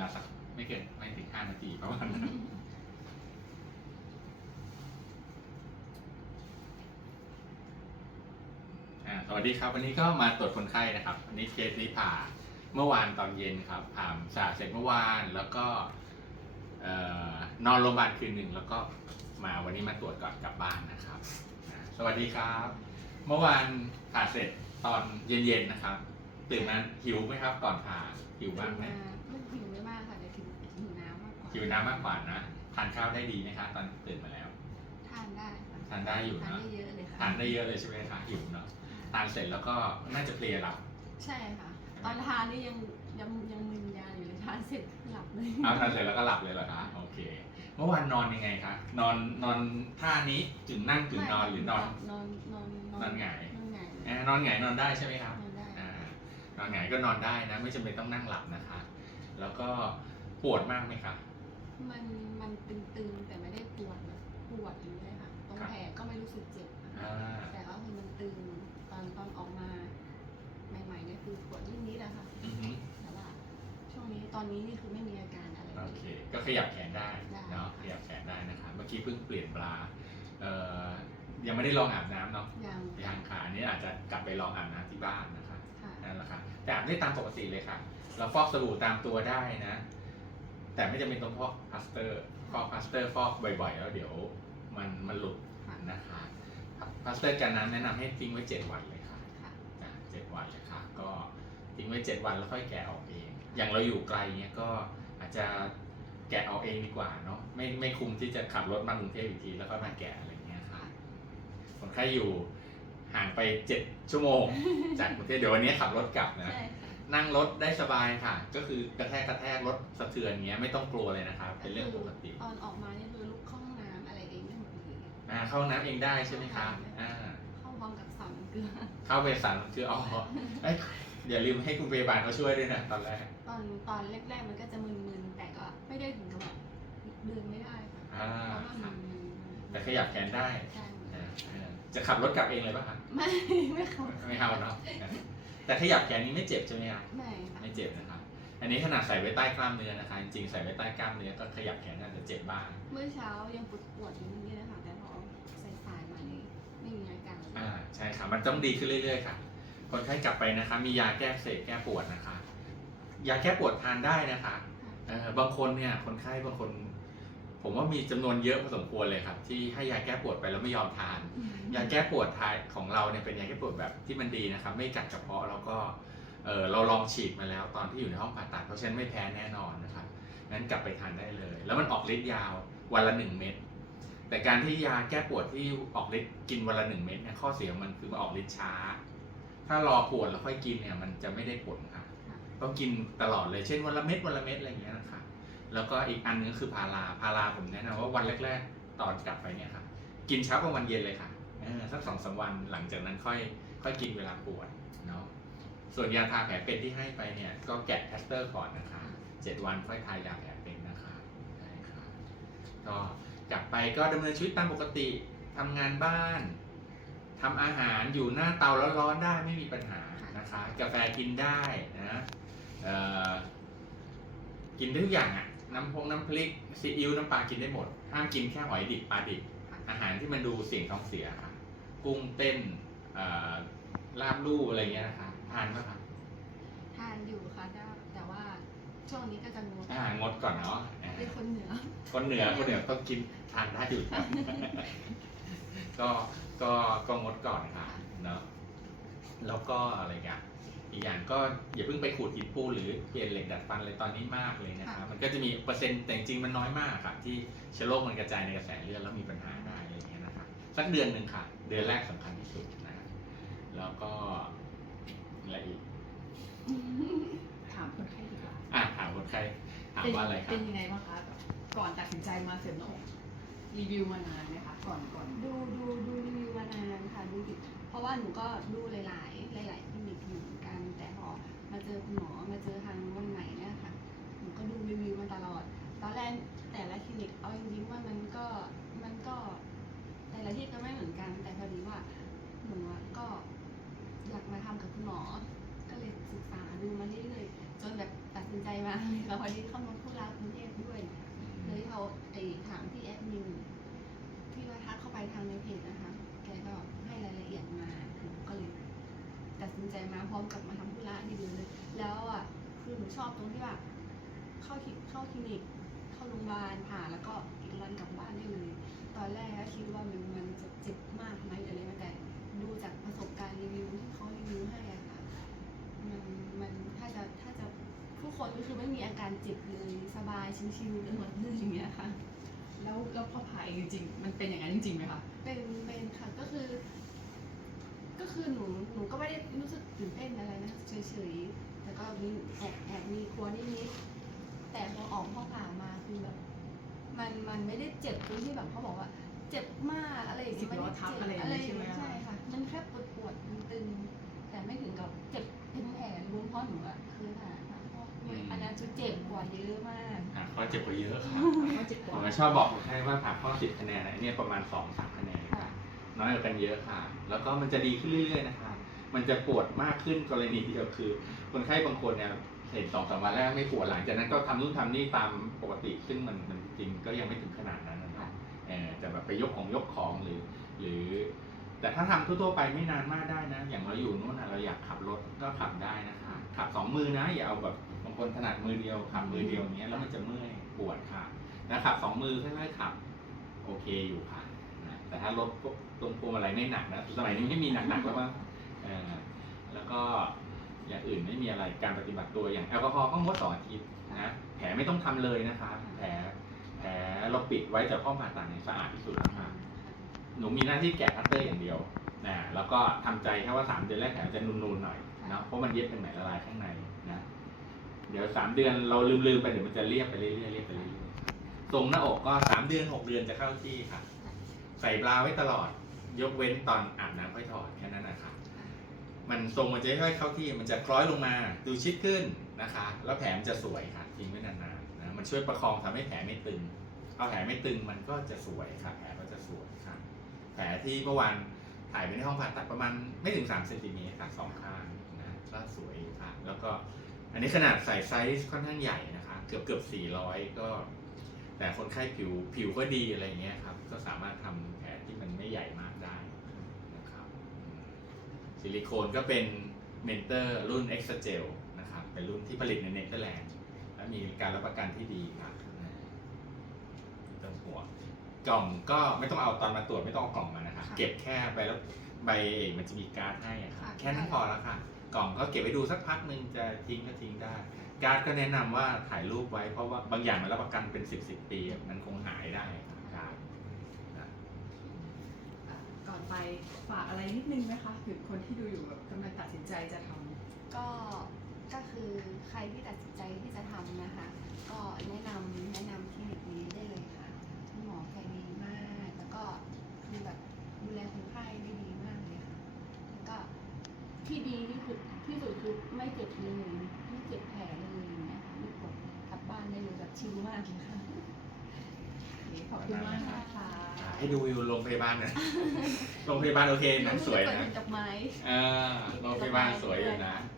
ลาสักไม่เกินไม่ถึงห้านาทีประมาณนั้นอ่าสวัสดีครับ วันนี้ก็มาตรวจคนไข้นะครับวันนี้เคสนี้ผ่าเมื่อวานตอนเย็นครับผ่าสาเสร็จเมื่อวานแล้วก็นอนโรงพยาบาลคืนหนึ่งแล้วก็มาวันนี้มาตรวจก่อนกลับบ้านนะครับ สวัสดีครับ เมื่อวานผ่าเสร็จตอนเย็นๆนะครับ ตื่นมาหิวไหมครับ ก่อนผ่าหิวบ้างไหมไม่หิวไม่มากค่ะแต่ถึงหิวน้ำมากกว่าหิวน้ำมากกว่านะทานข้าวได้ดีไหมคะตอนตื่นมาแล้วทานได้ค่ะทานได้อยู่ทานเนาะได้เยอะเลยค่ะทานได้เยอะเลยใช่ไหมคะหิวเนาะทานเสร็จแล้วก็น่าจะเพลียหลับใช่ค่ะ ตอนทานนี่ยังยังยังมึนยาอยู่เลยทานเสร็จหลับเลยเอาทานเสร็จแล้วก็หลับเลยเหรอคะโอเคเมื่อวานนอนยังไงคะนอนนอนท่านี้ถึงนั่งถึงนอนหรือนอนนอนนอนนอนหงาย นอนหงายเอ่อนอนหงายนอนได้ใช่ไหมครับ นอนได้อ่านอนหงายก็นอนได้นะ ไม่จำเป็นต้องนั่งหลับนะคะ แล้วก็ปวดมากไหมคะมันมันตึงๆแต่ไม่ได้ปวดแบบปวดอย่างนี้เลยค่ะ ตรงครับแผลก็ไม่รู้สึกเจ็บนะคะอ่าแต่ก็คือมันตึงตอนตอนออกมาใหม่ๆเนี่ยคือปวดนิดนิดๆอะค่ะ อือฮึแต่ว่าช่วงนี้ตอนนี้นี่คือไม่มีอาการอะไรเลโอย เค ก็ขยับแขนได้ได้เนาะขยับแขนได้นะคะ เมื่อกี้เพิ่งเปลี่ยนปลาเอ่อยังไม่ได้ลองอาบน้ำเนาะ ยังยางขาอันนี้อาจจะกลับไปลองอาบน้ำที่บ้านนะคะค่ะ นั่นแหละค่ะแต่อาบได้ตามปกติเลยค่ะ เราฟอกสบู่ตามตัวได้นะ แต่ไม่จำเป็นต้องฟอกพลาสเตอร์ฟอกพลาสเตอร์ฟอกบ่อยๆ แล้วเดี๋ยวมันมันหลุดค่ะนะคะพลาสเตอร์กันน้ำแนะนำให้ทิ้งไว้ 7 วันเลยค่ะค่ะจ้ะเจ็ดวันเลยค่ะก็ทิ้งไว้ 7 วันแล้วค่อยแกะออกเอง อย่างเราอยู่ไกลเนี้ยก็อาจจะแกะออกเองดีกว่าเนาะไม่ไม่คุ้มที่จะขับรถมากรุงเทพอีกทีแล้วก็มาแกะอะไรเงี้ยค่ะคนไข้อยู่ ห่างไป 7 ชั่วโมง จากกรุงเทพเดี๋ยววันนี้ขับรถกลับนะใช่ค่ะนั่งรถได้สบายค่ะ ก็คือกระแทกกระแทกรถสะเทือนเงี้ยไม่ต้องกลัวเลยนะครับ เป็นเรื่องปกติตอนออกมานี่คือลุกเข้าห้องน้ำอะไรเองได้หมดเลยอ่าเข้าห้องน้ำเองได้ใช่ไหมคะอ่าเข้าพร้อมกับสั่งเกลือเข้าไปสั่นคืออ๋อเอ้ยอย่าลืมให้คุณพยาบาลเขาช่วยด้วยนะตอนแรก ตอนตอนแรกๆมันก็จะมึนๆแต่ก็ไม่ได้ถึงกับแบบเดินไม่ได้ค่ะอ่าเพราะว่าค่ะมันแต่ขยับแขนได้ใช่อ่าอ่า จะขับรถกลับเองเลยป่ะคะไม่ไม่เข้าไม่เข้าเนาะแต่ขยับแขนนี้ไม่เจ็บใช่ไหมคะไม่ค่ะไม่เจ็บนะครับอันนี้ขนาดใส่ไว้ใต้กล้ามเนื้อนะคะจริงๆใส่ไว้ใต้กล้ามเนื้อก็ขยับแขนอาจจะเจ็บบ้าง เมื่อเช้ายังปวดปวดๆอยู่นิดๆนะคะแต่พอใส่สายมานี่ไม่มีอาการเลยอ่าใช่ค่ะมันต้องดีขึ้นเรื่อย ๆ ค่ะ คนไข้กลับไปนะคะ มียาแก้อักเสพแก้ปวดนะคะยาแก้ปวดทานได้นะคะเออบางคนเนี่ยคนไข้บางคน ผมว่ามีจำนวนเยอะพอสมควรเลยครับ ที่ให้ยาแก้ปวดไปแล้วไม่ยอมทานอืมยาแก้ปวดทายของเราเนี่ยเป็นยาแก้ปวดแบบที่มันดีนะครับ ไม่กัดกระเพาะแล้วก็เออเราลองฉีดมาแล้วตอนที่อยู่ในห้องผ่าตัด เพราะฉะนั้นไม่แพ้แน่นอนนะครับงั้นกลับไปทานได้เลย แล้วมันออกฤทธิ์ยาววันละหนึ่งเม็ดแต่การที่ยาแก้ปวดที่ออกฤทธิ์กินวันละหนึ่งเม็ดเนี่ยข้อเสียของมันคือมันออกฤทธิ์ช้า ถ้ารอปวดแล้วค่อยกินเนี่ยมันจะไม่ได้ผลค่ะค่ะต้องกินตลอดเลยเช่นวันละเม็ดวันละเม็ดอะไรอย่างเงี้ยนะคะ แล้วก็อีกอันนึงก็คือพาราพาราผมแนะนำว่าวันแรก ๆ ตอนกลับไปเนี่ยครับกินเช้ากลางวันเย็นเลยค่ะสักสองสามวันหลังจากนั้นค่อยค่อยกินเวลาปวดเนาะส่วนยาทาแผลเป็นที่ให้ไปเนี่ยก็แกะแพสเตอร์ก่อนนะคะเจ็ดวันค่อยทายาแผลเป็นนะคะใช่ค่ะก็กลับไปก็ดำเนินชีวิตตามปกติทำงานบ้านทำอาหารอยู่หน้าเตาร้อนๆได้ไม่มีปัญหานะคะ กาแฟกินได้นะกินได้ทุกอย่างอะ น้ำพงน้ำพริกซีอิ๊วน้ำปลากินได้หมด ห้ามกินแค่หอยดิบปลาดิบอาหารที่มันดูเสี่ยงท้องเสียค่ะ กุ้งเต้นเอ่อลาบลู่อะไรเงี้ยนะคะทานไหมคะทานอยู่ค่ะแต่แต่ว่าช่วงนี้ก็จะงดอาหารงดก่อนเนาะอ่าเป็นคนเหนือ คนเหนือคนเหนือต้องกินทานได้อยู่ครับก็ก็ก็งดก่อนค่ะเนาะแล้วก็อะไรกัน อีกอย่างก็อย่าเพิ่งไปขูดหินปูนหรือเปลี่ยนเหล็กดัดฟันเลยตอนนี้มากเลยนะคะค่ะมันก็จะมีเปอร์เซ็นต์แต่จริงๆมันน้อยมากค่ะที่เชื้อโรคมันกระจายในกระแสเลือดแล้วมีปัญหาได้อะไรอย่างเงี้ยนะคะสักเดือนหนึ่งค่ะ เดือนแรกสำคัญที่สุดนะแล้วก็อะไรอีกถามคนไข้ดีกว่าอะถามคนไข้ถามว่าอะไรครัเป็บนยังไงบ้างคะแบบก่อนตัดสินใจมาเสริมหน้าอกรีวิวมานานไหมคะก่อนก่อนดูดูดูรีวิวมานานค่ะดูดิเพราะว่าหนูก็ดูหลาย ๆ หลายๆคลินิก เจอคุณหมอมาเจอทางวันใหม่เนี่ยค่ะหนูก็ดูรีวิวมาตลอด ตอนแรกแต่ละคลินิกเอาจริงๆว่ามันก็มันก็ แต่ละที่ก็ไม่เหมือนกัน แต่พอดีว่าหนูอะก็อยากมาทำกับคุณหมอ ก็เลยศึกษาดูมาเรื่อยๆจนแบบตัดสินใจมามากเลยค่ะพอดีเข้ามาพูดลากรุงเทพด้วยเลยเขาไอ้ถามที่แอดมินที่ว่าทักเข้าไปทางในเพจนะคะ แกก็ให้รายละเอียดมาหนูก็เลยตัดสินใจมาพร้อมกับมาทำธุ ดียวเลย แล้วอะคือหนูชอบตรงที่ว่าเข้าคลิเข้าคลินิก เข้าโรงพยาบาลผ่าแล้วก็อีกวันกลับบ้านได้เลย ตอนแรกก็คิดว่ามันมันจะเจ็บมากไหมอะไรไหมแต่ดูจากประสบการณ์รีวิวที่เขารีวิวให้อะค่ะมันมันถ้าจะถ้าจะทุกคนก็คือไม่มีอาการเจ็บเลยสบายชิวๆกันหมดเลยอย่างเงี้ยค่ะ แล้วแล้วพอผ่าเองจริงๆ มันเป็นอย่างนั้นจริงๆไหมคะ เป็นเป็นค่ะก็คือ ก็คือหนูหนูก็ไม่ได้รู้สึกตื่นเต้นอะไรนะเฉยๆแต่ก็ มีแอบแอบมีกลัวนิดๆแต่พอออกห้อผ่ามาคือแบบมันมันไม่ได้เจ็บตรงที่แบบเขาบอกว่า เจ็บมากอะไรอย่างเงี้ยสิบล้อทับอะไรอย่างงี้ใช่ไหมคะใช่ค่ะ มันแค่ปวดปวดตึงแต่ไม่ถึงกับเจ็บเป็นแผลรวมพราะหนูอะเคยผ่าตัดข้ออันนั้นจะเจ็บกว่าเยอะมากอะข้อเจ็บกว่าเยอะค่ะก็เจ็บกว่ามชอบบอกคนไข้ว่าผ่าข้อสิบคะแนนนะเนี่ยประมาณสองสามคะแนนน้อยกว่ากันเยอะค่ะ แล้วก็มันจะดีขึ้นเรื่อยๆนะคะ มันจะปวดมากขึ้นกรณีเดียวคือ คนไข้บางคนเนี่ยเห็นสองสามวันแรกไม่ปวดหลังจากนั้นก็ทำนู่นทำนี่ตามปกติ ซึ่งมันมันจริงก็ยังไม่ถึงขนาดนั้นนะครับจะแบบไปยกของยกของหรือ หรือ แต่ถ้าทำทั่วๆไปไม่นานมากได้นะ อย่างเราอยู่นู่นนะเราอยากขับรถก็ขับได้นะคะขับสองมือนะอย่าเอาแบบบางคนถนัดมือเดียวขับมือเดียวอย่างเงี้ยแล้วมันจะเมื่อยปวดค่ะนะขับสองมือค่อยๆขับโอเคอยู่ค่ะแต่ถ้ารถตรงพวงมาลัยไม่หนักนะสมัยนี้ไม่มีหนักๆแล้วมั้งเออ แล้วก็อย่างอื่นไม่มีอะไรการปฏิบัติตัวอย่างแอลกอฮอล์ก็งดสองอาทิตย์นะแผลไม่ต้องทำเลยนะคะแผลแผลเราปิดไว้จากห้องผ่าตัดเนี่ยสะอาดที่สุดแล้วค่ะหนูมีหน้าที่แกะคัตเตอร์อย่างเดียวนะแล้วก็ทำใจแค่ว่าสามเดือนแรกแผลจะนูนๆหน่อยนะเพราะมันเย็บเป็นไหมละลายข้างในนะเดี๋ยวสามเดือนเราลืมๆไปเดี๋ยวมันจะเรียบไปเรื่อยๆเรียบไปเรื่อยๆทรงหน้าอกก็สามเดือนหกเดือนจะเข้าที่ค่ะ ใส่บราไว้ตลอด ยกเว้นตอนอาบน้ำค่อยถอดแค่นั้นนะคะ มันทรงมันจะค่อยๆเข้าที่มันจะคล้อยลงมาดูชิดขึ้นนะคะ แล้วแผลมันจะสวยค่ะทิ้งไว้นานๆนะมันช่วยประคองทำให้แผลไม่ตึง เอาแผลไม่ตึงมันก็จะสวยค่ะแผลก็จะสวยค่ะแผลที่เมื่อวานถ่ายไปในห้องผ่าตัดประมาณไม่ถึง3เซนติเมตรค่ะสองข้างนะก็สวยค่ะ แล้วก็อันนี้ขนาดใส่ไซส์ค่อนข้างใหญ่นะคะ เกือบเกือบ400 ก็ แต่คนไข้ผิวผิวก็ดีอะไรเงี้ยครับ ก็สามารถทำแผลที่มันไม่ใหญ่มากได้นะครับอืม ซิลิโคนก็เป็นเมนเตอร์รุ่น e x t r a Gel นะครับ เป็นรุ่นที่ผลิตในเนเธอร์แลนด์และมีการรับประกันที่ดีครับนะไม่ต้องห่วงกล่องก็ไม่ต้องเอาตอนมาตรวจไม่ต้องเอากล่องมานะคะค่ะเก็บแค่ไปแล้วใบเอกมันจะมีการ์ดให้อะค่ะค่ะแค่นั้นพอแล้วค่ะ กล่องก็เก็บไว้ดูสักพักหนึ่งจะทิ้งก็ทิ้งได้ การ์ดก็แนะนำว่าถ่ายรูปไว้เพราะว่าบางอย่างมันรับประกันเป็นสิบสิบปีอะมันคงหายได้ค่ะการ์ดนะ อะ ก่อนไปฝากอะไรนิดนึงไหมคะถึงคนที่ดูอยู่แบบกำลังตัดสินใจจะทำก็ ก็คือใครที่ตัดสินใจที่จะทำนะคะ ก็แนะนำแนะนำคลินิกนี้ได้เลยค่ะคุณหมอใจดีมาก แล้วก็คือแบบดูแลคนไข้ได้ดีมากเลยค่ะแล้วก็ที่ดีที่สุดที่สุดคือไม่เจ็บเลยไม่เจ็บแผลเลยอย่างเงี้ยค่ะไม่ปวดกลับบ้านได้เลยแบบชิลมากเลยค่ะ ขอบคุณมากนะคะให้ดูวิวโรงพยาบาลหนะโรงพยาบาลโอเคนะสวยเปิดนะเห็นดอกไม้เออโรงพยาบาลสวยอยู่นะ